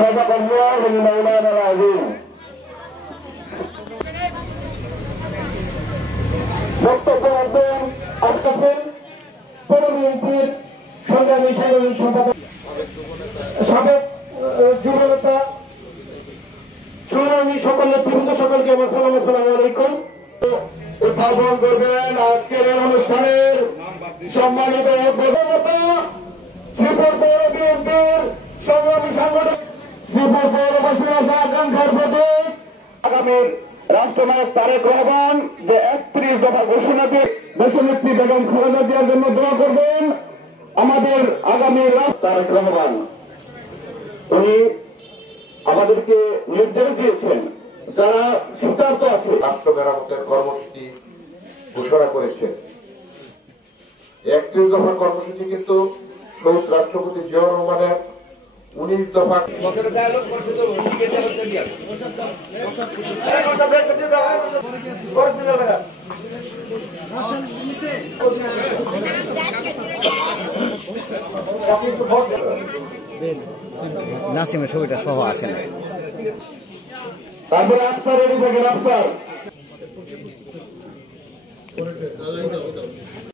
صدق الله المولانا العظيم বক্তব্য রাখবেন আসছেন পৌরবিএনপির সংগ্রামী সাধারণ সম্পাদক সাবেক যুবনেতা সংগ্রামী সকল নেতৃবৃন্দ সকলকে আমার সালাম। আসসালামু আলাইকুম। উদ্বোধন করবেন আজকের এই অনুষ্ঠানের সম্মানিত উদ্বোধনতা শ্রীপুর পৌর বিএনপির সংগ্রামী সাংগঠনিক শ্রীপুর পৌরবাসীর আশা আকাঙ্ক্ষার প্রতীক আগামীর রাষ্ট্রনায়ক তারেক রহমান যে 31 দফা ঘোষণা দিয়ে দেশনেত্রী বেগম খালেদা জিয়ার জন্য দোয়া করবেন। আমাদের আগামী তারেক রহমান উনি আমাদেরকে নির্দেশ দিয়েছেন যারা সিদ্ধান্ত আছে রাষ্ট্র মেরামতের কর্মসূচি ঘোষণা করেছেন। 31 দফার কর্মসূচি কিন্তু শহীদ রাষ্ট্রপতি জিয়াউর রহমানের 19 দফা নাসিমের ছবিটা সহ আসেন। তারপরে আফতার রেডি থাকেন। আফতার